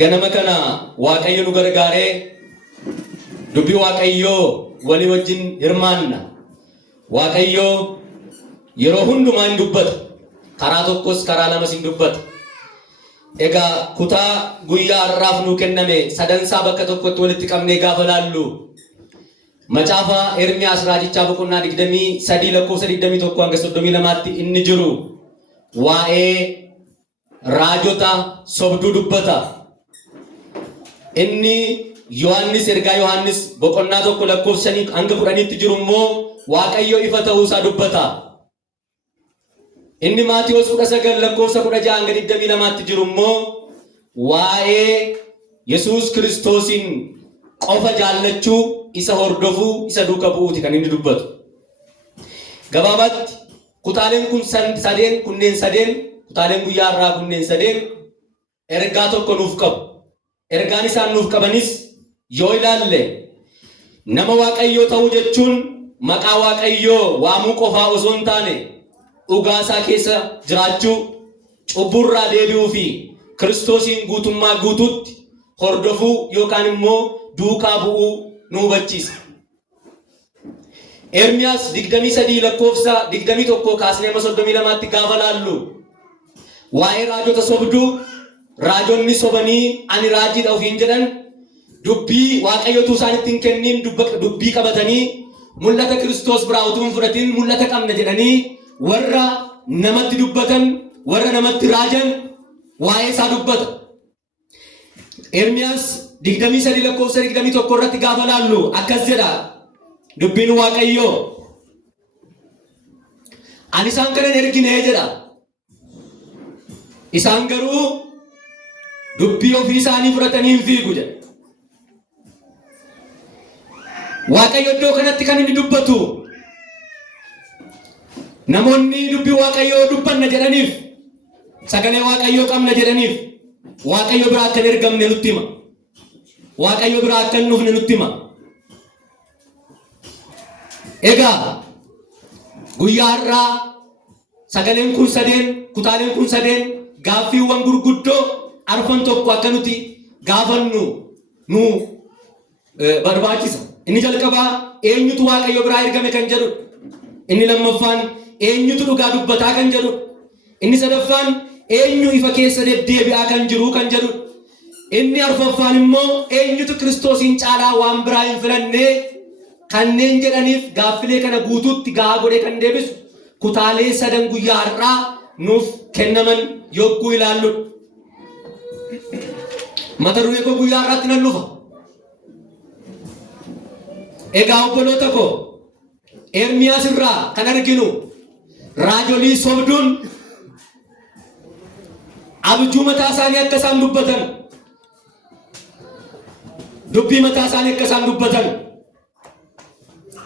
ganama kana waaqayyo nu gargaaree dubbii waaqayyoo walii wajjin hirmaanna. Waaqayyo yeroo hundumaa hin dubbata, karaa tokkos karaa lamas hin dubbata. Egaa kutaa guyyaa har'aaf nuu kenname sadansaa bakka tokkotti walitti qabnee gaafa laallu macaafa Ermiyaas raajichaa boqonnaa 23 lakkoofsa 21 hanga 32tti inni jiru waa'ee raajota sobduu dubbata. Inni Yohaannis ergaa Yohaannis boqonnaa 1 lakkoofsa 5 hanga 10tti jiru immoo waaqayyo ifa ta'uu isaa dubbata. Inni Maatiyos 19 lakkoofsa 16 hanga 22tti jiru immoo waa'ee Yesuus Kiristoosin qofa jaallachuu, isa hordofuu, isa duukaa bu'uuti kan inni dubbatu. Gabaabatti kutaaleen kunneen sadeen kutaaleen guyyaa har'aa kunneen sadeen ergaa tokko nuuf qabu. Ergaan isaan nuuf qabanis yoo ilaalle nama waaqayyoo ta'uu jechuun maqaa waaqayyoo waamuu qofaa osoo hin taane dhugaa isaa keessa jiraachuu, cubburraa deebi'uu fi Kiristoosiin guutummaa guutuutti hordofuu yookaan immoo duukaa bu'uu nu hubachiisa. Ermiyaas 23 lakkoofsa 21 kaasnee 32tti gaafa laallu waa'ee raajota sobduu, raajonni sobanii ani raajiidha ofiin jedhan dubbii waaqayyotu isaanitti hin kenniin dubbii qabatanii mul'ata Kiristoos biraa utuu hin fudhatiin mul'ata qabna jedhanii warra namatti dubbatan, warra namatti raajan waa'ee isaa dubbata. Ermiyaas 23 lakkoofsa 21 irratti gaafa laallu akkas jedha dubbiin waaqayyoo, ani isaan kana ergine jedha, isaan garuu dubbii ofii isaanii fudhatanii hin fiigu jedha. Waaqayyo iddoo kanatti kan inni dubbatu namoonni dubbii waaqayyoo dubbanna jedhaniif, sagalee waaqayyoo qabna jedhaniif waaqayyo biraa akka hin ergamne nutti hima. Waaqayyo biraa akka hin dhufne nutti hima. Egaa guyyaa har'aa sagaleen kun sadeen, kutaaleen kun sadeen gaaffiiwwan gurguddoo arfan tokko akka nuti gaafannu nu barbaachisa. Inni jalqabaa eenyutu waaqayyo biraa ergame kan jedhu. Inni lammaffaan eenyutu dhugaa dubbataa kan jedhu. Inni sadaffaan eenyu ifa keessa deddeebi'aa kan jiru kan jedhu. Inni arfaffaan immoo eenyutu Kiristoosiin caalaa waan biraa hin filannee kanneen jedhaniif gaaffilee kana guutuutti gahaa godhee kan deebisu kutaalee sadan guyyaa har'aa nuuf kennaman yogguu ilaallu. Mata duree koo guyyaa har'aatti nan dhufa. Egaa obboloota koo Ermiyaas irraa kan arginu raajolii sobduun abjuu mataa isaanii akka isaan dubbatan, dubbii mataa isaanii akka isaan dubbatan,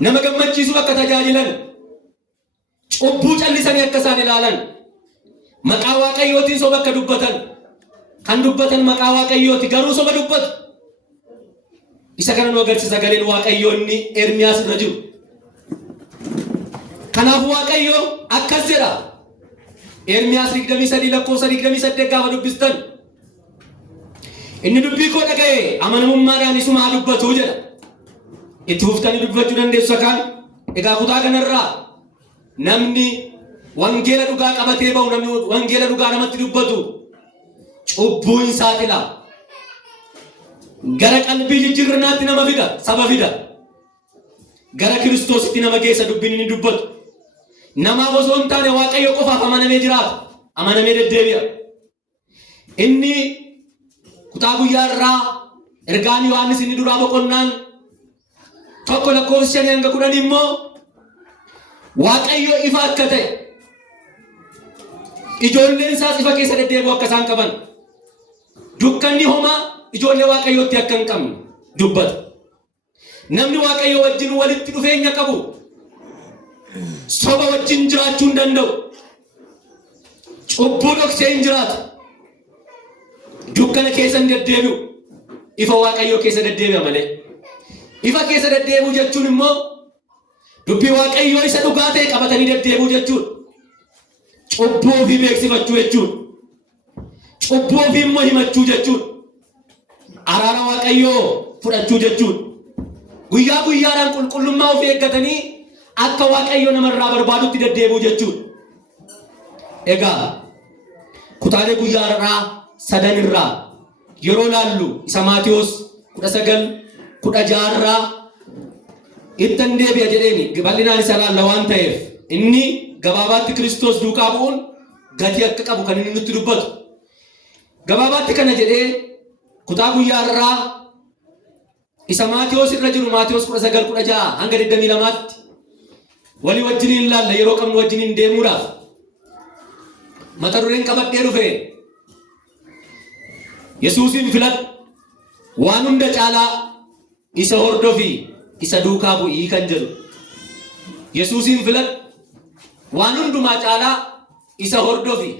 nama gammachiisuuf akka tajaajilan, cubbuu callisanii akka isaan ilaalan, maqaa waaqayyootiin soba akka dubbatan, kan dubbatan maqaa waaqayyooti garuu soba dubbatu. Isa kana nu agarsiisa sagaleen waaqayyoo inni Ermiyaas irra jiru. Kanaaf waaqayyo akkas jedha. Ermiyaas 23 lakkoofsa 28 gaafa dubbistan inni dubbii koo dhaga'e amanamummaadhaan isuma haa dubbatu jedha. Itti fuftanii dubbachuu dandeessu akaan. Egaa kutaa kanarraa namni wangeela dhugaa qabatee ba'u, namni wangeela dhugaa namatti dubbatu cubbuu hin saaxila. Gara qalbii jijjiirranaatti nama fida, saba fida. Gara Kiristoositti nama geessa dubbiin inni dubbatu. Namaaf osoo hin taane waaqayyo qofaaf amanamee jiraata, amanamee deddeebi'a. Inni kutaa guyyaa irraa ergaan Yohaannis inni duraa boqonnaan 1 lakkoofsa 5 hanga 10 immoo waaqayyo ifa akka ta'e, ijoolleen isaas ifa keessa deddeebi'u akka isaan qaban, dukkanni homaa ijoollee waaqayyootti akka hin qabne dubbata. Namni waaqayyo wajjin walitti dhufeenya qabu soba wajjin jiraachuu hin danda'u. Cubbuu dhoksee hin jiraatu. Dukkana keessa hin deddeebi'u. Ifa waaqayyoo keessa deddeebi'a malee. Ifa keessa deddeebi'u jechuun immoo dubbii waaqayyoo isa dhugaa ta'e qabatanii deddeebi'u jechuudha. Cubbuu ofii beeksifachuu jechuudha. Cubbuu ofii immoo himachuu jechuudha. araara waaqayyoo fudhachuu jechuudha. Guyyaa guyyaadhaan qulqullummaa ofii eeggatanii akka waaqayyo namarraa barbaadutti deddeebi'uu jechuudha. Egaa kutaalee guyyaa har'aa sadan irraa yeroo laallu isa Maatiyos 19:16 irraa ittan deebi'a jedheeni bal'inaan isa laalla waan ta'eef inni gabaabaatti Kiristoos duukaa bu'uun gatii akka qabu kan inni nutti dubbatu. Gabaabaatti kana jedhee kutaa guyyaa har'aa isa Maatiyos irra jiru Maatiyos 19:16 hanga 22tti walii wajjiniin laalla yeroo qabnu wajjiniin deemuudhaaf mata dureen qabadhee dhufe Yesuusin filadhu waan hunda caalaa isa hordofi isa duukaa bu'ii kan jedhu. Yesuusin filadhu waan hundumaa caalaa isa hordofi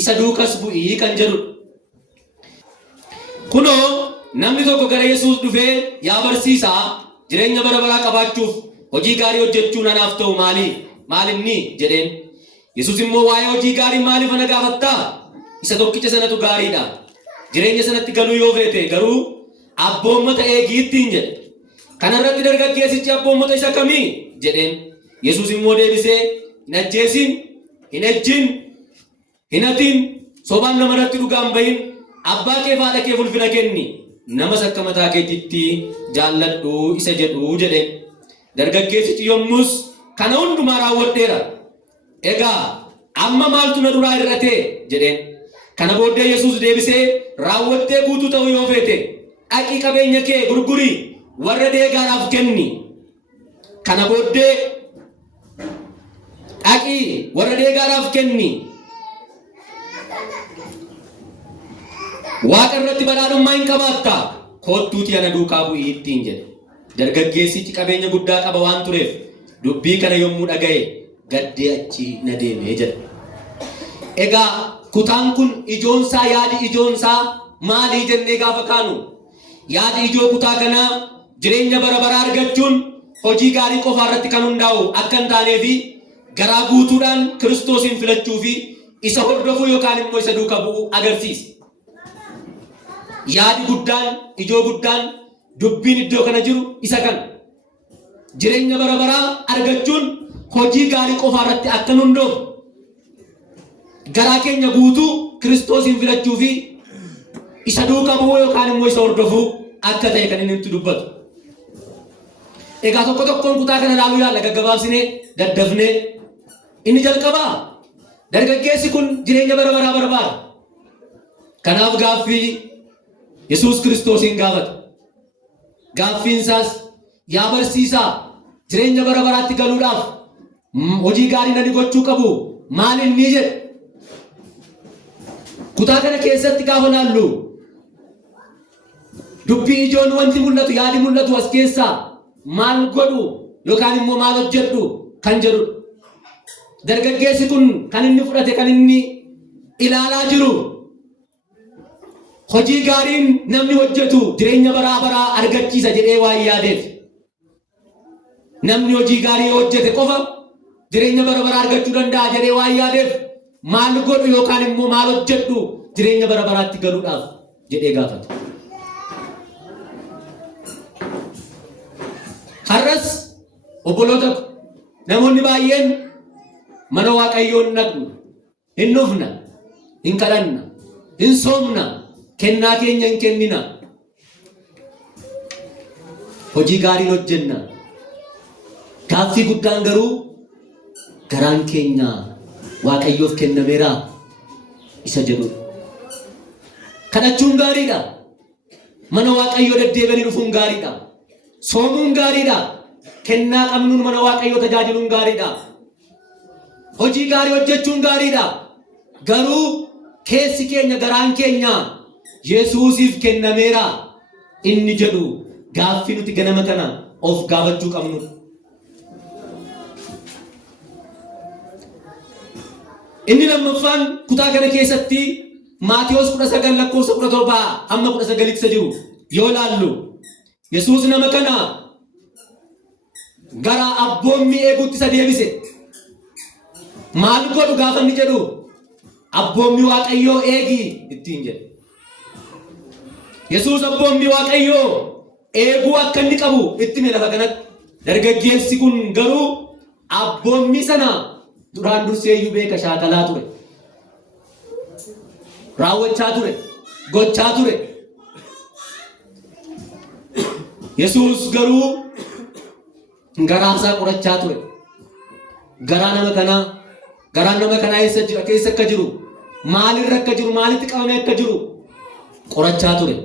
isa duukas bu'ii kan jedhu. Kunoo namni tokko gara Yesuus dhufee yaa barsiisaa jireenya bara baraa qabaachuuf hojii gaarii hojjechuun anaaf ta'u maal inni jedheen. Yesuus immoo waa'ee hojii gaarii maaliif ana gaafattaa? Isa tokkicha sanatu gaariidha. Jireenya sanatti galuu yoo feete garuu abboommota eegiittiin jedhe. Kanarratti dargaggeessichi abboommota isa kamii jedheen. Yesuus immoo deebisee hin ajjeesin, hin ejjin, hin hatin, sobaan namarratti dhugaa hin bahin, abbaa kee fi haadha kee ulfina kenni, namas akka mataa keetitti jaalladhu isa jedhu jedheen. Dargaggeessichi yommus kana hundumaa raawwadheera. Egaa amma maaltu na duraa hir'ate jedheen. Kana booddee Yesuus deebisee raawwattee guutuu ta'uu yoo feete dhaqii qabeenya kee gurgurii warra deegaadhaaf kenni. Kana booddee dhaqii warra deegaadhaaf kenni. Waaqa irratti badhaadhummaa hin qabaatta. Kottuutii ana duukaa bu'ii ittiin jedhe. Dargaggeessichi qabeenya guddaa qaba waan tureef dubbii kana yommuu dhaga'e gaddee achi na deemee jedha. Egaa kutaan kun ijoonsaa yaadi ijoonsaa maalii jennee gaafa kaanu yaadi ijoo kutaa kanaa jireenya bara baraa argachuun hojii gaarii qofaa irratti kan hundaa'u akka hin taanee fi garaa guutuudhaan Kiristoosin filachuu fi isa hordofuu yookaan immoo isa duukaa bu'uu agarsiisa. Yaadi guddaan ijoo guddaan dubbiin iddoo kana jiru isa kana. Jireenya bara baraa argachuun hojii gaarii qofaa irratti akka hin hundoofne garaa keenya guutuu Kiristoosin filachuu fi isa duukaa bu'uu yookaan immoo isa hordofuu akka ta'e kan inni nutti dubbatu. Egaa tokko tokkoon kutaa kana ilaaluu yaalla gaggabaabsinee daddafnee. Inni jalqabaa dargaggeessi kun jireenya bara baraa barbaada. Kanaaf gaaffii Yesuus Kiristoosin gaafata. Gaaffiinsaas yaa barsiisaa jireenya bara baraatti galuudhaaf hojii gaarii nani gochuu qabu maal inni jedhe. Kutaa kana keessatti gaafa laallu dubbii ijoon wanti mul'atu yaadi mul'atu as keessaa maal godhu yookaan immoo maal hojjedhu kan jedhudha. Dargaggeessi kun kan inni fudhate kan inni ilaalaa jiru hojii gaariin namni hojjetu jireenya baraa baraa argachiisa jedhee waan yaadeef. Namni hojii gaarii hojjete qofa jireenya bara baraa argachuu danda'a jedhee waan yaadeef maal godhu yookaan immoo maal hojjedhu jireenya bara baraatti galuudhaaf jedhee gaafate. Har'as obboloota namoonni baay'een mana waaqayyoo hin dhaqnu, hin dhufna, hin kadhanna, hin soomna, kennaa keenya hin kennina. Hojii gaariin hojjenna. Gaaffii guddaan garuu garaan keenya waaqayyoof kennameera isa jedhudha. Kadhachuun gaariidha. Mana waaqayyoo deddeebi'anii dhufuun gaariidha. Soomuun gaariidha. Kennaa qabnuun mana waaqayyoo tajaajiluun gaariidha. Hojii gaarii hojjechuun gaariidha. Garuu keessi keenya garaan keenya Yesuusiif kennameera inni jedhu gaaffii nuti ganama kana of gaafachuu qabnudha. Inni lammaffaan kutaa kana keessatti Maatiyos 19:17 hamma 19 jiru yoo laallu Yesuus nama kana gara abboommii eeguutti isa deebise. Maal godhu gaafa inni jedhu abboommii waaqayyoo eegi ittiin jedhe. Yesuus abboommii Waaqayyoo eeguu akka inni qabu itti mee lafa kanatti. Dargaggeessi kun garuu abboommii sana duraan durseeyyuu beeka shaakalaa ture. Raawwachaa ture. Gochaa ture. Yesuus garuu garaasaa qorachaa ture. Garaa nama kanaa keessa akka jiru, maalirra akka jiru, maalitti qabamee akka jiru qorachaa ture.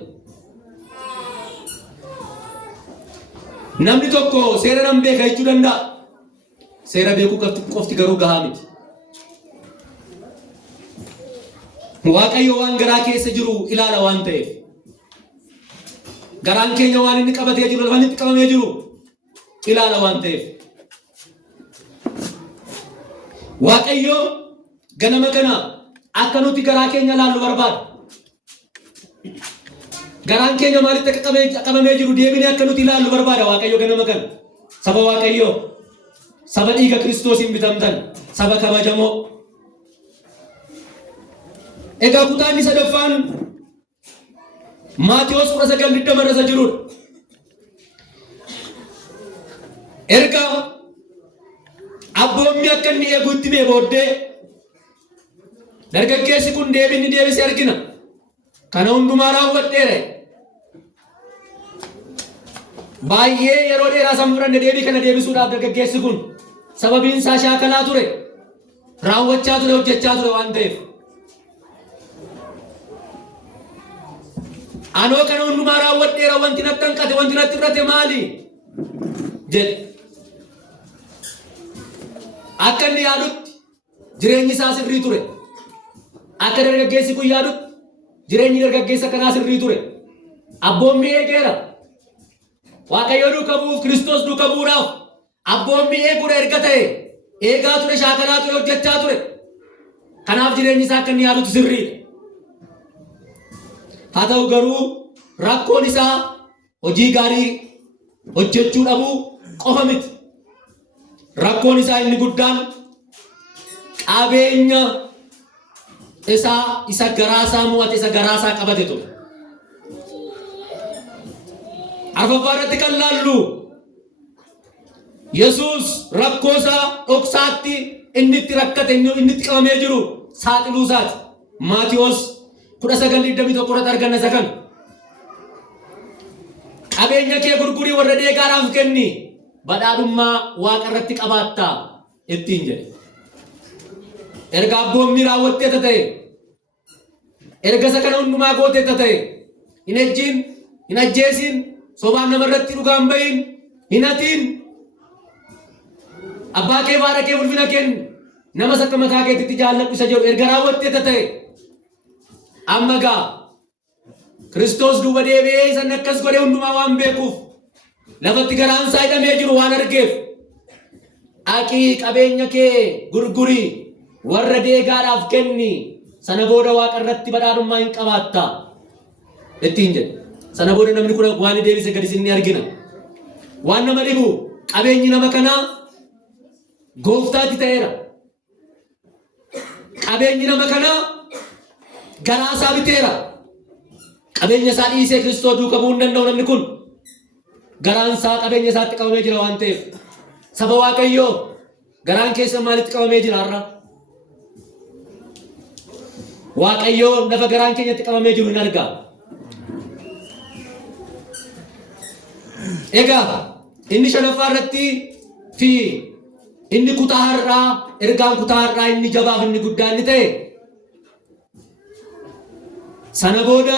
Namni tokko seera nan beeka jechuu danda'a. Seera beekuu qofti garuu gahaa miti. Waaqayyo waan garaa keessa jiru ilaala waan ta'eef. Garaan keenya waan inni qabatee jiru, waan itti qabamee jiru ilaala waan ta'eef. Waaqayyo ganama kana akka nuti garaa keenya ilaallu barbaada. Garaan keenya maalitti akka qabamee jiru deebinee akka nuti ilaallu barbaada Waaqayyo ganama kana. Saba Waaqayyo, saba dhiiga Kiristoosiin bitamtan, saba kabajamoo. Egaa kutaan sadaffaan Maatiyos 19:20 irra jirudha. Erga abboommii akka inni eeguutti mee booddee dargaggeessi kun deebisee argina. Kana hundumaa raawwadheera. Baay'ee yeroo dheeraa san fudhanne deebii kana deebisuudhaaf dargaggeessi kun sababiin isaa shaakalaa ture, raawwachaa ture, hojjechaa ture waan ta'eef. Anoo kana hundumaa raawwadheera, wanti natti hanqate, wanti natti irrate maali jedhe. Akka inni yaadutti jireenyi isaa sirrii ture. Akka dargaggeessi kun yaadutti jireenyi dargaggeessa kanaa sirrii ture. Abboommii eegeera. Waaqayyo duukaa bu'uuf, Kiristoos duukaa bu'uudhaaf abboommii eeguudha erga ta'e eegaa ture, shaakalaa ture, hojjechaa ture. Kanaaf jireenyi isaa akka inni yaadutti sirriidha. Haa ta'u garuu rakkoon isaa hojii gaarii hojjechuu dhabuu qofa miti. Rakkoon isaa inni guddaan qabeenya isa garaasaa mo'ate, isa garaasaa qabate ture. Arfaffaa irratti kan laallu Yesuus rakkoo isaa dhoksaatti inni itti rakkate, inni itti qabamee jiru saaxiluu isaati. Maatiyos 19:21 irratti arganna isa kana. Qabeenya kee gurgurii warra deegaadhaaf kenni, badhaadhummaa Waaqa irratti qabaattaa ittiin jedhe. Erga abboommii raawwattee ta'e, erga isa kana hundumaa gootee ta'e, hin ejjiin, hin ajjeesiin, sobaan namarratti dhugaan bahin, hin hatiin, abbaa kee fi haadha kee ulfina kenni, namas akka mataa keetitti jaalladhu isa jedhu erga raawwattee ta'e, amma gaa Kiristoos duuba deebi'ee isan akkas godhe hundumaa waan beekuuf, lafatti garaan isaa hidhamee jiru waan argeef, dhaqii qabeenya kee gurgurii warra deegaadhaaf kenni, sana booda Waaqa irratti badhaadhummaa hin qabaattaa ittiin jedhe. Sana booda namni kun waan deebise gadi isin ni argina. Waan nama dhibu qabeenyi nama kanaa gooftaatti ta'eera. Qabeenyi nama kanaa garaa isaa biteera. Qabeenya isaa dhiisee Kiristoos duukaa bu'uu hin danda'u namni kun. Garaan isaa qabeenya isaatti qabamee jira waan ta'eef. Saba Waaqayyoo garaan keessa maalitti qabamee jira har'a? Waaqayyoo lafa garaan keenyatti qabamee jiru hin argaa. Egaa inni shanaffaa irratti fi inni kutaa har'aa, ergaan kutaa har'aa inni jabaaf inni guddaa inni ta'e, sana booda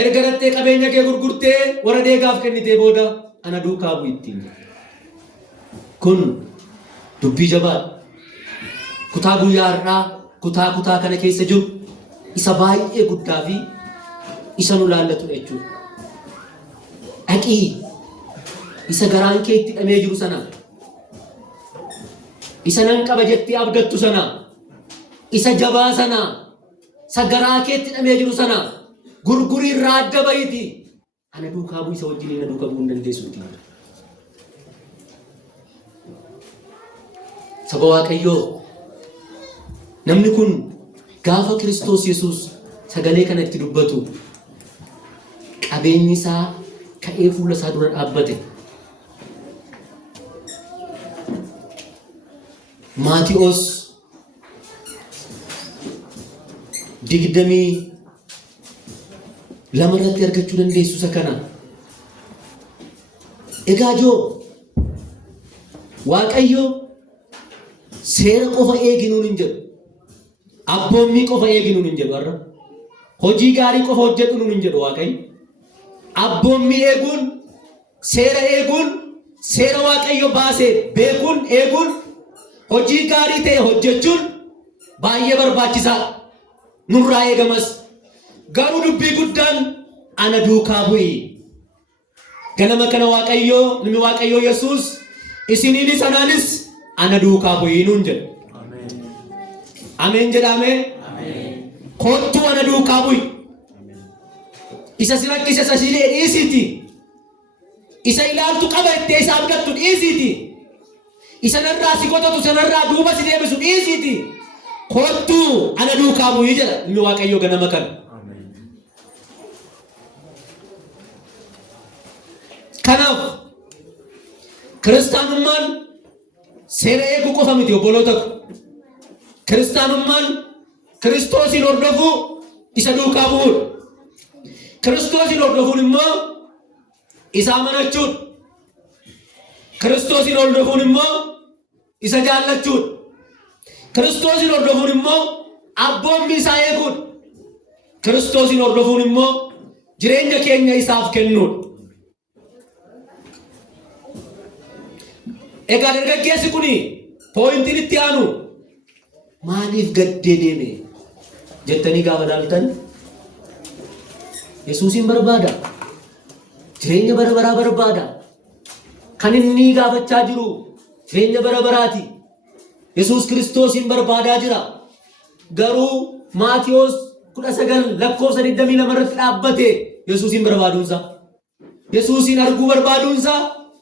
erga rattee qabeenya kee gurgurtee warra deegaaf kennitee booda ana duukaa bu'i ittiin. Kun dubbii jabaadha. Kutaa guyyaa har'aa, kutaa kana keessa jiru isa baay'ee guddaa fi isa nu laallatudha jechuudha. Dhaqii isa garaan kee itti hidhamee jiru sana, isa nan qaba jettee abdattu sana, isa jabaa sana, isa garaa kee itti hidhamee jiru sana gurgurii irraa adda bahiiti. Ana duukaa bu'i, isa wajjin na duukaa bu'uu hin dandeessu. Saba Waaqayyoo, namni kun gaafa Kiristoos Yesuus sagalee kana itti dubbatu qabeenyi isaa ka'ee fuula isaa dura dhaabbate. Maatiyoos 22 irratti argachuu dandeessu isa kana. Egaa joo Waaqayyo seera qofa eeginuun hin jedhu, abboommii qofa eeginuun hin jedhu, har'a hojii gaarii qofa hojjedhuun hin jedhu Waaqayyo. Abboommii eeguun, seera Waaqayyo baasee beekuun, eeguun, hojii gaarii ta'e hojjechuun baay'ee barbaachisaa nurraa eegamas. Garuu dubbii guddaan ana duukaa bu'i. Ganama kana Waaqayyo, nimi Waaqayyo Yesuus isiniinis anaanis ana duukaa bu'ii nuun jedha. Ameen jedhame. Kottu ana duukaa bu'i. Isa si rakkise isa si dhiisiti. Isa ilaaltu qaba itti isa abdattu dhiisiti. Isa narraa si qotatu sanarraa duuba si deebisu dhiisiti. Kottu ana duukaa bu'ii jedha nimi Waaqayyo ganama kana. Kanaaf kiristaanummaan seera eeguu qofa miti obboloota ko. Kiristaanummaan Kiristoosin hordofuu isa duukaa bu'uudha. Kiristoosin hordofuun immoo isa amanachuudha. Kiristoosin hordofuun immoo isa jaallachuudha. Kiristoosin hordofuun immoo abboommii isaa eeguudha. Kiristoosin hordofuun immoo jireenya keenya isaaf kennuudha. Egaa dargaggeessi kuni pooyintiin itti aanu maaliif gaddee deeme jettanii gaafa ilaaltan Yesuusin barbaada. Jireenya bara baraa barbaada. Kan inni gaafachaa jiru jireenya bara baraati. Yesuus Kiristoosin barbaadaa jira. Garuu Maatiyoos 19 lakkoofsa 22 irratti dhaabbate Yesuusin barbaaduunsa. Yesuusin arguu barbaaduunsa,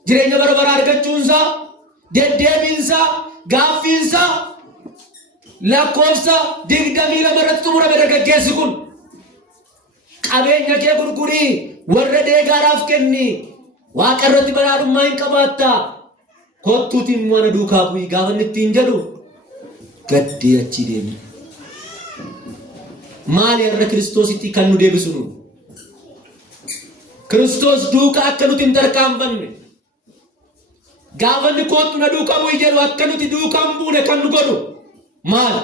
jireenya bara baraa argachuunsa, deddeebiinsa, gaaffiinsa lakkoofsa 22 irratti xumurame dargaggeessi kun. Qabeenya kee gurgurii warra deegaaraaf kenni, Waaqa irratti badhaadhummaa hin qabaatta. Kottuuti immoo ana duukaa bu'i gaafa inni ittiin jedhu gaddee achi deemi. Maali irra Kiristoositti kan nu deebisu nu? Kiristoos duuka akka nuti hin tarkaanfanne. Gaafa inni kottu na duukaa bu'i jedhu akka nuti duukaa hin buune kan nu godhu maali?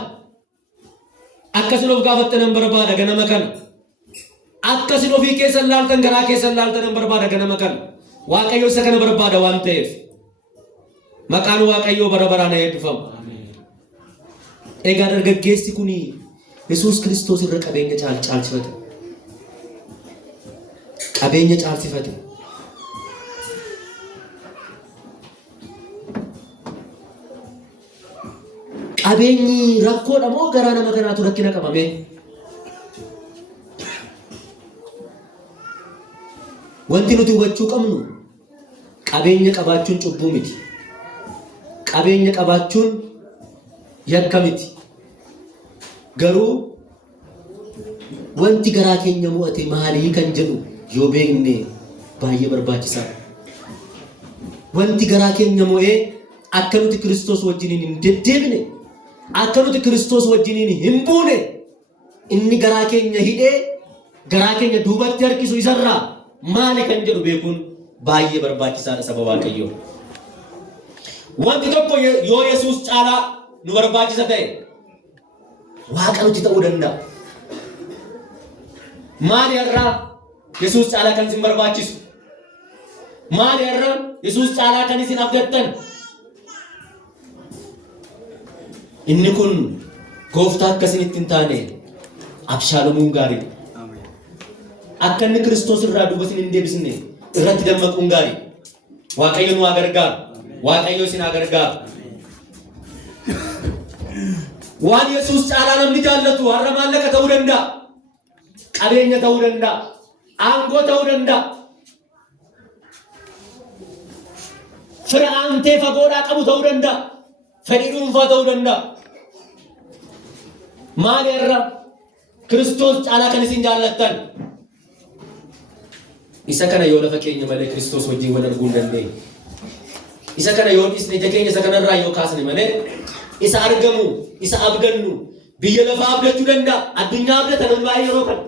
Akkasin of gaafattan nan barbaada ganama kana. Akkasin ofii keessan laaltan garaa keessan laaltan nan barbaada ganama kana. Waaqayyo isa kana barbaada waan ta'eef. Maqaan Waaqayyoo bara baraan haa eebbifamu. Egaa dargaggeessi kuni Yesuus Kiristoos irra qabeenya caalchifate. Qabeenya caalchifate. Qabeenyi rakkoodha moo garaa nama kanaatu rakkina qabame? Wanti nuti hubachuu qabnu qabeenya qabaachuun cubbuu miti. Qabeenya qabaachuun yakka miti. Garuu wanti garaa keenya mo'ate maalii kan jedhu yoo beekne baay'ee barbaachisaa. Wanti garaa keenya mo'ee akka nuti Kiristoos wajjiniin hin deddeebine, akka nuti Kiristoos wajjiniin hin buune, inni garaa keenya hidhee garaa keenya duubatti harkisu isarraa maali kan jedhu beekuun baay'ee barbaachisaadha saba Waaqayyoo. Wanti tokko yoo Yesuus caalaa nu barbaachisa ta'e Waaqa nuti ta'uu danda'a. Maali irraa Yesuus caalaa kan isin barbaachisu? Maali irraa Yesuus caalaa kan isin abdattan? Inni kun gooftaa akkasinitti hin taane abshaalomuun gaarii. Akka inni Kiristoos irraa duuba isin hin deebisne irratti dammaquun gaarii. Waaqayyo nu haa gargaaru. Waaqayyo isin haa gargaaru. Waan Yesuus caalaa namni jaallatu har'a maallaqa ta'uu danda'a. Qabeenya ta'uu danda'a. Aangoo ta'uu danda'a. Fira aantee fagoodhaa qabu ta'uu danda'a. Fedhii dhuunfaa ta'uu danda'a. Maali irra Kiristoos caalaa kan isin jaallattan? isa kana yoo lafa keenya malee Kiristoos wajjin wal arguu hin dandeenye. Isa kana yoo dhisne ija keenya isa kanarraa yoo kaasne malee isa argamu, isa abdannu, biyya lafaa abdachuu danda'a. Addunyaa abdata namni baay'ee yeroo kana.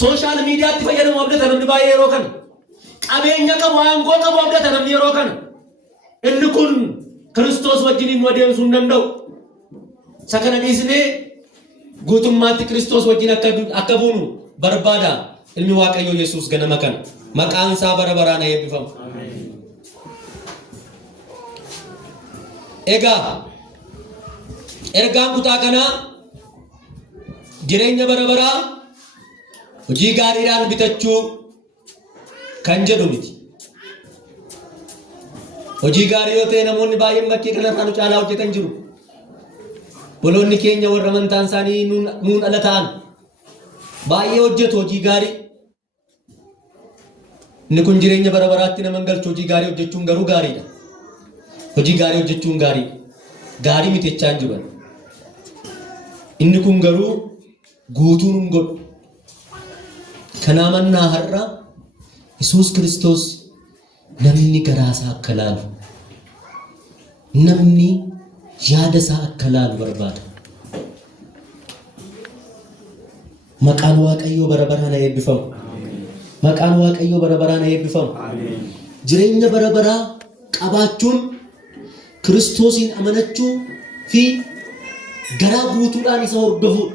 Sooshaal miidiyaatti fayyadamu abdata namni baay'ee yeroo kana. Qabeenya qabu, aangoo qabu abdata namni yeroo kana. Inni kun Kiristoos wajjin nu adeemsuu hin danda'u. Isa kana dhiisnee guutummaatti Kiristoos wajjin akka buunu barbaada. Ilmi Waaqayyoo Yesuus ganama kana maqaan isaa bara baraan eebbifamu. Egaa ergaan kutaa kanaa jireenya bara baraa hojii gaariidhaan bitachuu kan jedhu miti. Hojii gaarii yoo ta'e namoonni baay'een bakkee kanarraa nu caalaa hojjetan jiru. Boloonni keenya warra amantaan isaanii nuun ala ta'an baay'ee hojjetu hojii gaarii. Inni kun jireenya bara baraatti nama galchu. Hojii gaarii hojjechuun garuu gaariidha. Hojii gaarii hojjechuun gaariidha. Gaarii miti jechaa hin jiran. Inni kun garuu guutuu nun godhu. Kanaa mannaa har'a Yesuus Kiristoos namni garaasaa akka laalu, namni yaada isaa akka laalu barbaada. Maqaan Waaqayyoo bara baraan eebbifamu. Maqaan Waaqayyoo bara baraan eebbifamu. Jireenya bara baraa qabaachuun Kiristoosin amanachuu fi garaa guutuudhaan isa hordofuu.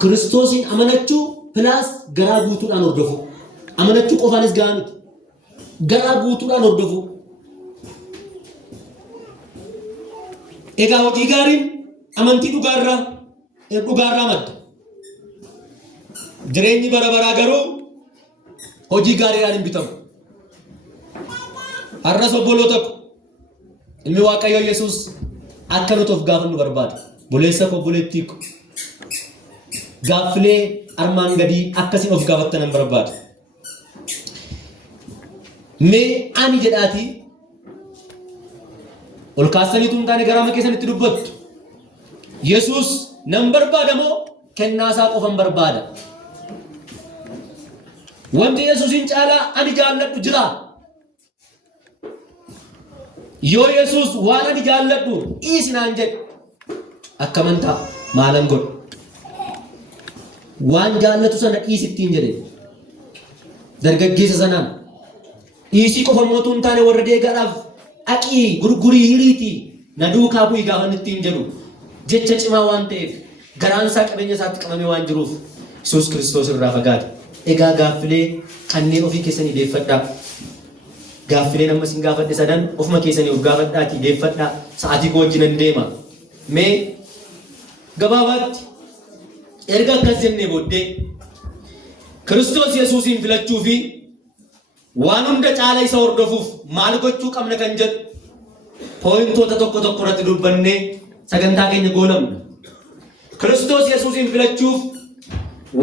Kiristoosin amanachuu pilaas garaa guutuudhaan hordofuu. Amanachuu qofaanis gahaa miti. Garaa guutuudhaan hordofuu. Egaa hojii gaariin amantii dhugaarraa madda. Jireenyi bara baraa garuu hojii gaariidhaan hin bitamu. Har'as obboloota ko ilmi Waaqayyoo Yesuus akka nuti of gaafannu barbaada. Buleessa ko bulettii ko gaaffilee armaan gadii akkasiin of gaafattan barbaada. Mee ani jedhaatii ol kaastaniitu hin taane garaa keessanitti dubbattu. Yesuus nan barbaada moo kennaa isaa qofan barbaada? Wanti Yesuusin caalaa ani jaalladhu jira. Yoo Yesuus waan ani jaalladhu dhiisinaan jedhe akka amantaa maalan godhu? Waan jaallatu sana dhiisittiin jedhe dargaggeessa sanaan dhiisii qofa mootuu hin taane warra deegaadhaaf aqii gurgurii hiriitii na duukaa bu'ii gaafan ittiin jedhu jecha cimaa waan ta'eef garaan isaa qabeenya isaatti qabamee waan jiruuf Yesuus Kiristoos irraa fagaate. Egaa gaaffilee kanneen ofii keessanii deeffadhaa. Gaaffilee nama isin gaafadhe sadan ofuma keessanii of gaafadhaatii deeffadhaa. Sa'aatii koo wajjinan deema. Mee gabaabaatti erga akkas jennee booddee Kiristoos Yesuusin filachuu fi waan hunda caala isa hordofuuf maal gochuu qabna kan jedhu pooyintoota tokko tokko irratti dubbannee sagantaa keenya goolabna. Kiristoos Yesuusin filachuuf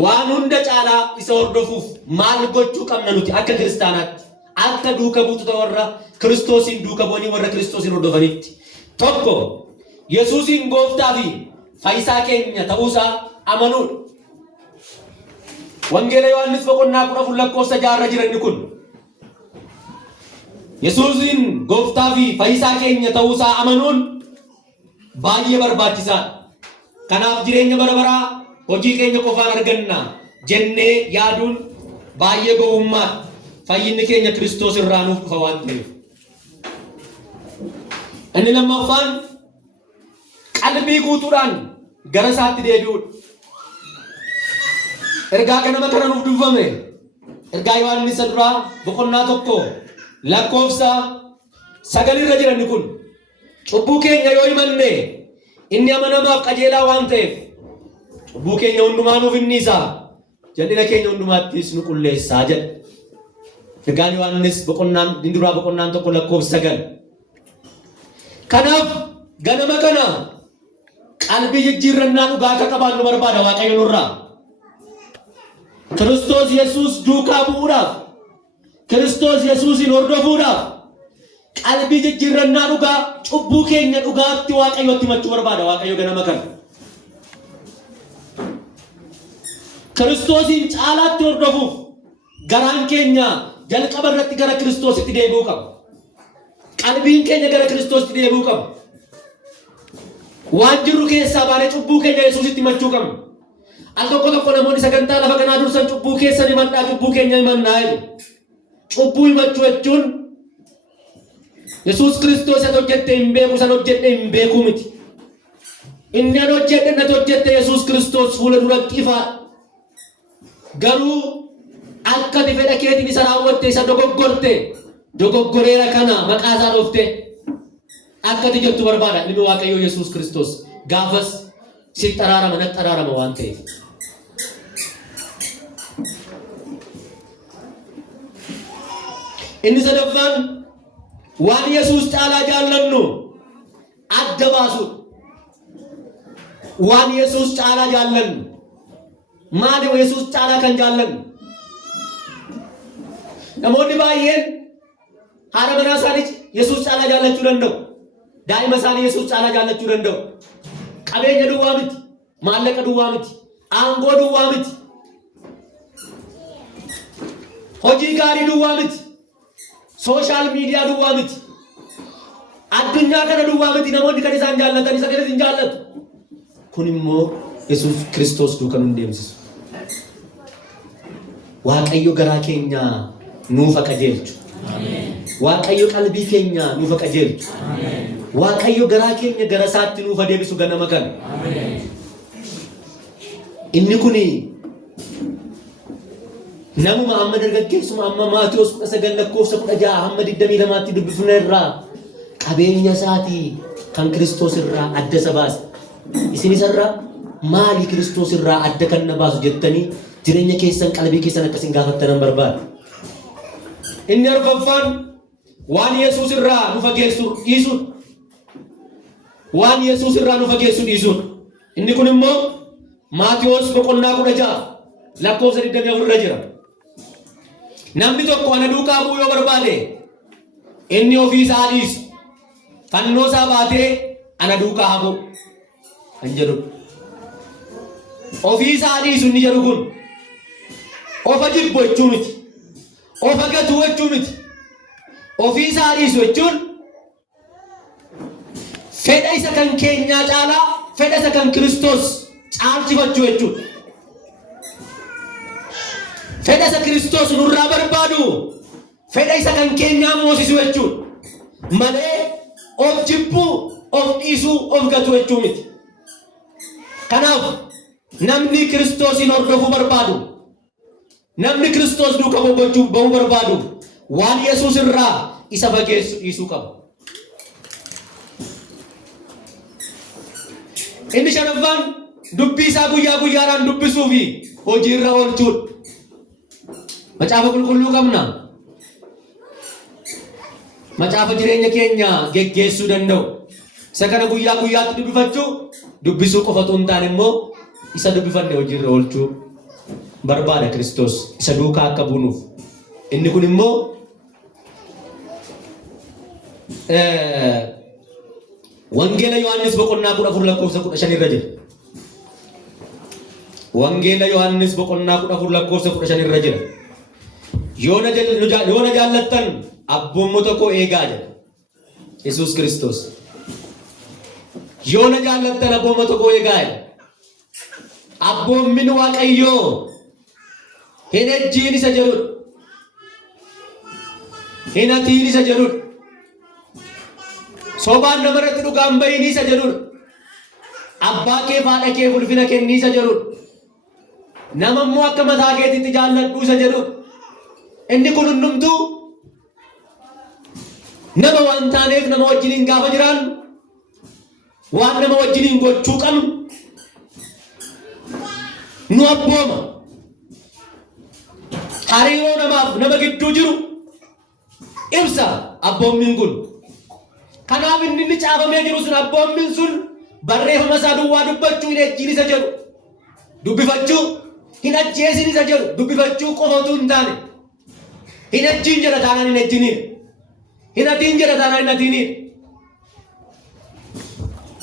waan hunda caala isa hordofuuf maal gochuu qabna nuti akka kiristaanaatti, akka duuka buutota warra Kiristoosin duuka bu'anii warra Kiristoosin hordofanitti. Tokko, Yesuusin gooftaa fi fayyisaa keenya ta'uusaa amanuudha. Wangeela Yohaannis boqonnaa 14 lakkoofsa 6 irra jiran kun Yesuusin gooftaa fi fayyisaa keenya ta'uusaa amanuun baay'ee barbaachisaadha. Kanaaf jireenya bara baraa hojii keenya qofaan arganna jennee yaaduun baay'ee gowwummaa. Fayyinni keenya Kiristoos irraa nuuf dhufa waan ta'eef. Inni lammaffaan qalbii guutuudhaan gara isaatti deebi'uudha. Ergaa kanama kana nuuf dubbifame ergaa Yohaannis duraa boqonnaa 1 lakkoofsa 9 irra jiran kun cubbuu keenya yoo himanne inni amanamaaf qajeelaa waan ta'eef cubbuu keenya hundumaa nuuf inni isaa jal'ina keenya hundumaattis nu qulleessaa jedha. Ergaan Yohaannis boqonnaan duraa boqonnaan 1 lakkoofsa 9. Kanaaf ganama kana qalbii jijjiirrannaa dhugaa akka qabaannu barbaada Waaqayyo nurraa. Kiristoos Yesuus duukaa bu'uudhaaf, Kiristoos Yesuusin hordofuudhaaf qalbii jijjiirrannaa dhugaa cubbuu keenya dhugaatti Waaqayyotti himachuu barbaada Waaqayyo ganama kana. Kiristoosin caalaatti hordofuuf garaan keenya jalqaba irratti gara Kiristoositti deebi'uu qaba. Qalbiin keenya gara Kiristoositti deebi'uu qaba. Waan jirru keessaa baanee cubbuu keenya Yesuusitti himachuu qabna. Al tokko namoonni sagantaa lafa kanaa dursan cubbuu keessan himannaa, cubbuu keenya himannaa jedhu. Cubbuu himachuu jechuun Yesuus Kiristoos ati hojjette hin beeku, san hojjette hin beeku miti. Inni an hojjette nati hojjette Yesuus Kiristoos fuula duratti ifa. Garuu akka ati fedha keetiin isa raawwatte, isa dogoggoreera kana maqaa isaa dhofte akka ati jettu barbaada ilmi Waaqayyoo Yesuus Kiristoos. Gaafas sitti araarama, natti araarama waan ta'eef. Inni sadaffaan waan Yesuus caalaa jaallannu adda baasu. Waan Yesuus caalaa jaallannu maali? Yesuus caalaa kan jaallannu namoonni baay'een haadha manaa isaanii Yesuus caalaa jaallachuu danda'u. Daa'ima isaanii Yesuus caalaa jaallachuu danda'u. Qabeenya duwwaa miti, maallaqa duwwaa miti, aangoo duwwaa miti, hojii gaarii duwwaa miti, sooshaal miidiyaa duwwaa miti, addunyaa kana duwwaa miti. Namoonni kan isaan jaallatan isa kanas hin jaallatu. Kun immoo Yesuus Kiristoos duukaa nu deemsisu. Waaqayyo garaa keenya nuuf qajeelchu. Waaqayyo qalbii keenya nuuf qajeelchu. Waaqayyo garaa keenya gara isaatti nuuf deebisu ganama kana. Inni kuni namuma amma dargaggeessuma amma Maatiyos 9:16 hamma 22tti dubbifne irraa qabeenya isaatii kan Kiristoos irraa adda isa baase. Isin isarraa maali Kiristoos irraa adda kan na baasu jettanii jireenya keessan qalbii keessan akkasin gaafattan barbaada. Inni arfaffaan waan Yesuus irraa nu fageessu dhiisuudha. Waan Yesuus irraa nu fageessu dhiisuudha. Inni kun immoo Maatiyos 16:24 irra jira. Namni tokko ana duukaa bu'uu yoo barbaade inni ofii isaa dhiisu, fannoo isaa baatee ana duukaa haa bu'u kan jedhudha. Ofii isaa dhiisu inni jedhu kun ofa jibbu jechuu miti, ofa gatuu jechuu miti. Ofii isaa dhiisu jechuun fedha isa kan keenyaa caalaa, fedha isa kan Kiristoos caalchifachuu jechuudha. Fedha isa Kiristoos nurraa barbaadu, fedha isa kan keenyaa moosisu jechuudha. Malee of jibbuu, of dhiisuu, of gatuu jechuu miti. Kanaaf namni Kiristoosin hordofuu barbaadu, namni Kiristoos duukaa bu'uu barbaadu waan Yesuus irraa isa fageessu dhiisuu qaba. Inni shanaffaan dubbii isaa guyyaa guyyaadhaan dubbisuu fi hojii irra oolchuudha. Macaafa qulqulluu qabna. Macaafa jireenya keenya geggeessuu danda'u. Isa kana guyyaa guyyaatti dubbifachuu, dubbisuu qofatu hin taane immoo isa dubbifanne hojii irra oolchuu barbaada Kiristoos isa duukaa akka buunuuf. Inni kun immoo Wangeela Yohaannis 14:15 irra jira. Wangeela Yohaannis 14:15 irra jira. Yoona jaallattan abboommota koo eegaa jedha Yesuus Kiristoos. Yoona jaallattan abboommota koo eegaa jedha. Abboommin Waaqayyoo hin ejjiin isa jedhudha. Hin hatiin isa jedhudha. Sobaan namarratti dhugaan bahin isa jedhudha. Abbaa kee haadha kee ulfina kennii isa jedhudha. Nama immoo akka mataa keetitti jaalladhu isa jedhudha. Inni kun hundumtuu nama waan taaneef nama wajjiniin gaafa jiraan waan nama wajjiniin gochuu qabnu nu abbooma. Hariiroo namaaf nama gidduu jiru ibsa abboommiin kun. Kanaaf inni caafamee jiru sun abboommiin sun barreeffama isaa duwwaa dubbachuu hin ejjiin isa jedhu, dubbifachuu hin ajjeesin isa jedhu, dubbifachuu qofatu hin taane. Hin ejjiin jedha taanaan hin ejjiniin, hin hatiin jedha taanaan hin hatiiniin.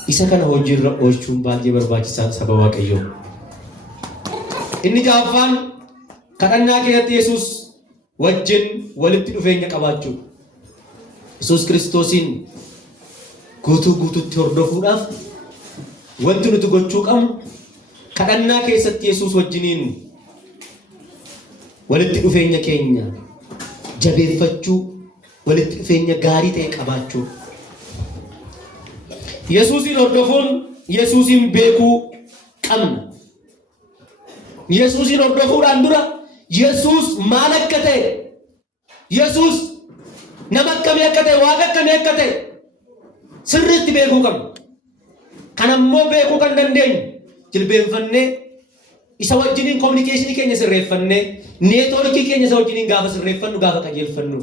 Isa kana hojiirra oolchuun baay'ee barbaachisaa saba Waaqayyoo. Inni jaaffaan kadhannaa keessatti Yesuus wajjin walitti dhufeenya qabaachuu. Yesuus Kiristoosiin guutuutti hordofuudhaaf wanti nuti gochuu qabnu kadhannaa keessatti Yesuus wajjiniin walitti dhufeenya keenya jabeeffachuu, walitti dhufeenya gaarii ta'e qabaachuu. Yesuusin hordofuun Yesuusin beekuu qabna. Yesuusin hordofuudhaan dura Yesuus maal akka ta'e, Yesuus nama akkamii akka ta'e, waaqa akkamii akka ta'e sirriitti beekuu qabna. Kan ammoo beekuu kan dandeenyu jilbeenfannee isa wajjiniin kominikeeshinii keenya sirreeffannee, neetwoorkii keenya isa wajjiniin gaafa sirreeffannu, gaafa qajeelfannu,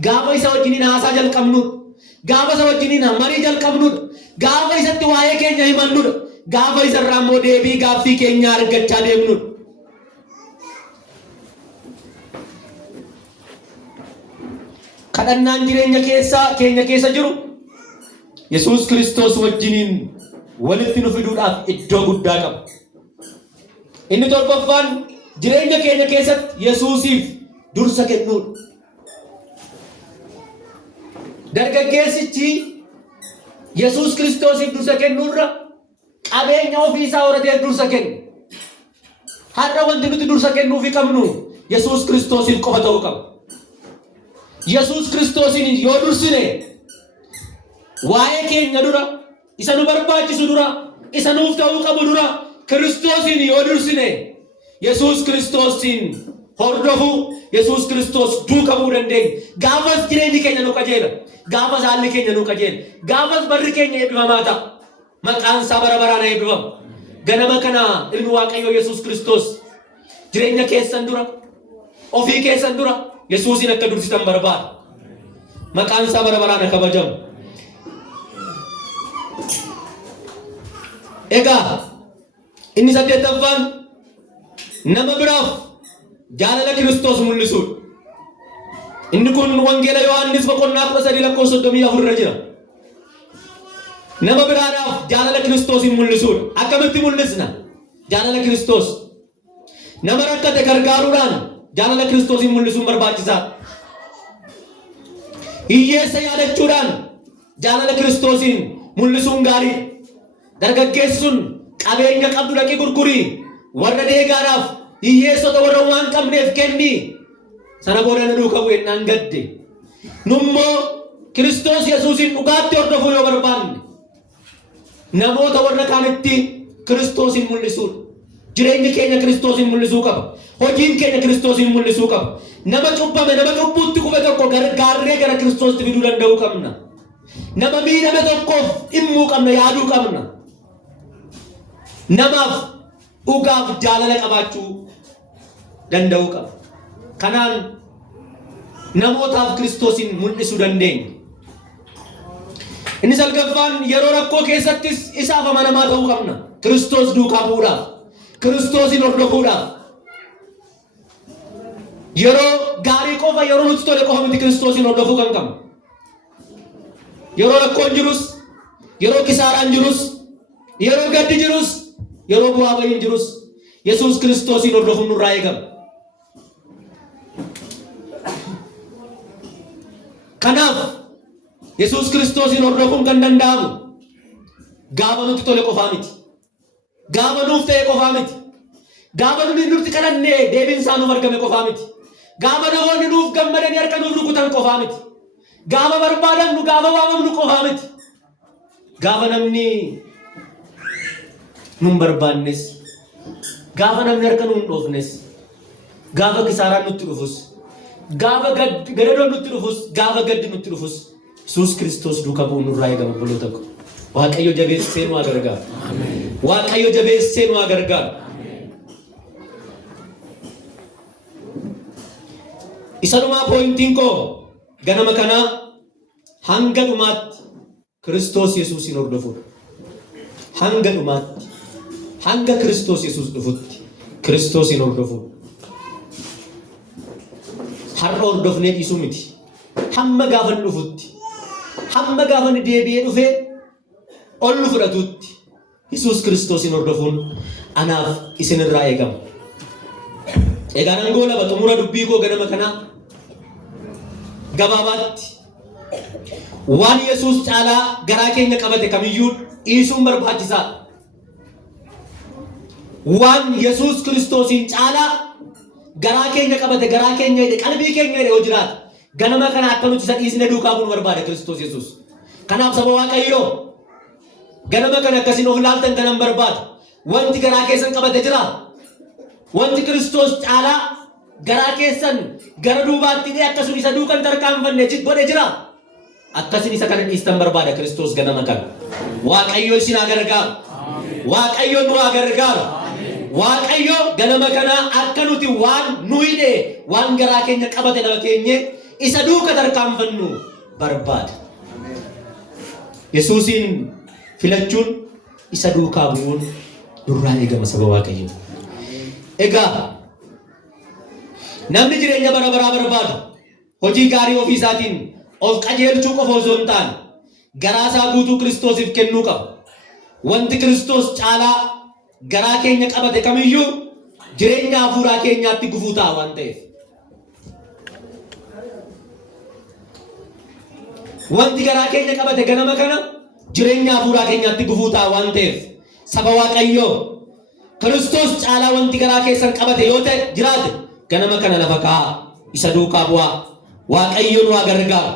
gaafa isa wajjiniin haasaa jalqabnu, gaafa isa wajjiniin marii jalqabnu, gaafa isatti waa'ee keenya himannu, gaafa isarraa immoo deebii gaaffii keenya argachaa deemnu. Kadhannaan jireenya keenya keessa jiru Yesuus Kiristoos wajjiniin walitti nu fiduudhaaf iddoo guddaa qaba. Inni torbaffaan jireenya keenya keessatti Yesuusiif dursa kennuudha. Dargaggeessichi Yesuus Kiristoosiif dursa kennuurra qabeenya ofiisaa horatee dursa kenna. Har'a wanti nuti dursa kennuufi qabnu Yesuus Kiristoosiif qofa ta'uu qaba. Yesuus Kiristoosiin yoo dursine waa'ee keenya dura, isa nu barbaachisu dura, isa nuuf ta'uu qabu dura Kiristoosiin yoo dursine Yesuus Kiristoosiin hordofuu, Yesuus Kiristoos duukaa bu'uu dandeenya. Gaafas jireenyi keenya nu qajeela, gaafas haalli keenya nu qajeela, gaafas barri keenya eebbifamaa ta'a. Maqaan isaa bara baraan eebbifama. Ganama kana ilmi Waaqayyoo Yesuus Kiristoos jireenya keessan dura, ofii keessan dura Yesuusin akka dursitan barbaada. Maqaan isaa bara baraan kabajamu. Egaa inni saddeettaffaan nama biraaf jaalala Kiristoos mul'isuudha. Inni kun wangeela Yohaannis boqonnaa 13:34 irra jira. Nama biraadhaaf jaalala Kiristoosin mul'isuudha. Akkamitti mul'isna jaalala Kiristoos? Nama rakkate gargaaruudhaan jaalala Kiristoosin mul'isuun barbaachisaadha. Hiyyeessa yaadachuudhaan jaalala Kiristoosin mul'isuun gaariidha. Dargaggeessi sun qabeenya qabdu dhaqii gurgurii, warra deegaadhaaf hiyyeessota warra waan qabneef kenni. Sana booda na duukaa bu'ennaan gadde. Nummoo Kiristoos Yesuusin dhugaatti hordofuu yoo barbaanne namoota warra kaanitti Kiristoosin mul'isuudha. Jireenyi keenya Kiristoosin mul'isuu qaba. Hojiin keenya Kiristoosin mul'isuu qaba. Nama cubbame, nama cubbuutti kufe tokko gargaarree gara Kiristoosti fiduu danda'uu qabna. Nama miidhame tokkoof dhimmuu qabna, yaaduu qabna. Namaaf dhugaaf jaalala qabaachuu danda'uu qaba. Kanaan namootaaf Kiristoosin mul'isuu dandeenya. Inni salgaffaan yeroo rakkoo keessattis isaaf amanamaa ta'uu qabna. Kiristoos duukaa bu'uudhaaf, Kiristoosin hordofuudhaaf. Yeroo gaarii qofa, yeroo nuti tole qofa miti Kiristoosin hordofuu kan qabnu. Yeroo rakkoon jirus, yeroo kisaaraan jirus, yeroo gaddi jirus, yeroo bu'aa bahiin jirus Yesuus Kiristoosin hordofuun nurraa eegama. Kanaaf Yesuus Kiristoosin hordofuun kan danda'amu gaafa nuti tole qofaa miti, gaafa nuuf ta'e qofaa miti, gaafa nuti kadhannee deebiin isaa nuuf argame qofaa miti, gaafa namoonni nuuf gammadanii harka nuuf rukutan qofaa miti, gaafa barbaadamnu, gaafa waamamnu qofaa miti, gaafa namni nun barbaannes, gaafa namni harka nun dhoofnes, gaafa kisaaraan nutti dhufus, gaafa gadadoon nutti dhufus, gaafa gaddi nutti dhufus Yesuus Kiristoos duukaa bu'uun nurraa eegama. Obboloota ko Waaqayyo jabeessee nu gargaaru. Waaqayyo jabeessee nu gargaaru. Isa dhumaa poointiin koo ganama kanaa hanga dhumaatti Kiristoos Yesuusin hordofuudha. Hanga dhumaatti, hanga Kiristoos Yesuus dhufutti Kiristoosin hordofuudha. Har'a hordofnee dhiisuu miti. Hamma gaafa dhufutti, hamma gaafa deebi'ee dhufee ol nu fudhatutti Yesuus Kiristoosin hordofuun anaaf isinirraa eegama. Egaa nangoo laba xumura dubbii koo ganama kanaa gabaabatti waan Yesuus caalaa garaa keenya qabate kamiyyuu dhiisuun barbaachisaa. Waan Yesuus Kiristoosiin caalaa garaa keenya qabate garaa keenya hidhe qalbii keenya hidhe yoo jiraate ganama kana akka nuti isa dhiisne duukaa bu'uun barbaada Kiristoos Yesuus. Kanaaf saba Waaqayyoo ganama kana akkasiin of ilaaltan kanan barbaada. Wanti garaa keessan qabate jira. Wanti Kiristoos caalaa garaa keessan gara duubaatti hidhee akkasumas isa duukan tarkaanfanne godhe jira. Akkasiin isa kana dhiistan barbaada Kiristoos ganama kana. Waaqayyo isin haa gargaaru. Waaqayyo nu haa gargaaru. Waaqayyo ganama kana akka nuti waan nu hidhe waan garaa keenya qabate nama keenya isa duuka tarkaanfannu barbaada. Yesuusin filachuun isa duukaa bu'uun durraa eegama saba Waaqayyo. Egaa namni jireenya bara baraa barbaadu hojii gaarii ofii isaatiin of qajeelchuu qofa osoo hin taane garaa isaa guutuu Kiristoosiif kennuu qaba. Wanti Kiristoos caalaa garaa keenya qabate kamiyyuu jireenya hafuuraa keenyaatti gufuu ta'a waan ta'eef. Wanti garaa keenya qabate ganama kana jireenya hafuuraa keenyaatti gufuu ta'a waan ta'eef saba Waaqayyoo Kiristoos caalaa wanti garaa keessan qabate yoo ta'e jiraate ganama kana lafa kaa'aa isa duukaa bu'aa. Waaqayyo nu haa gargaaru.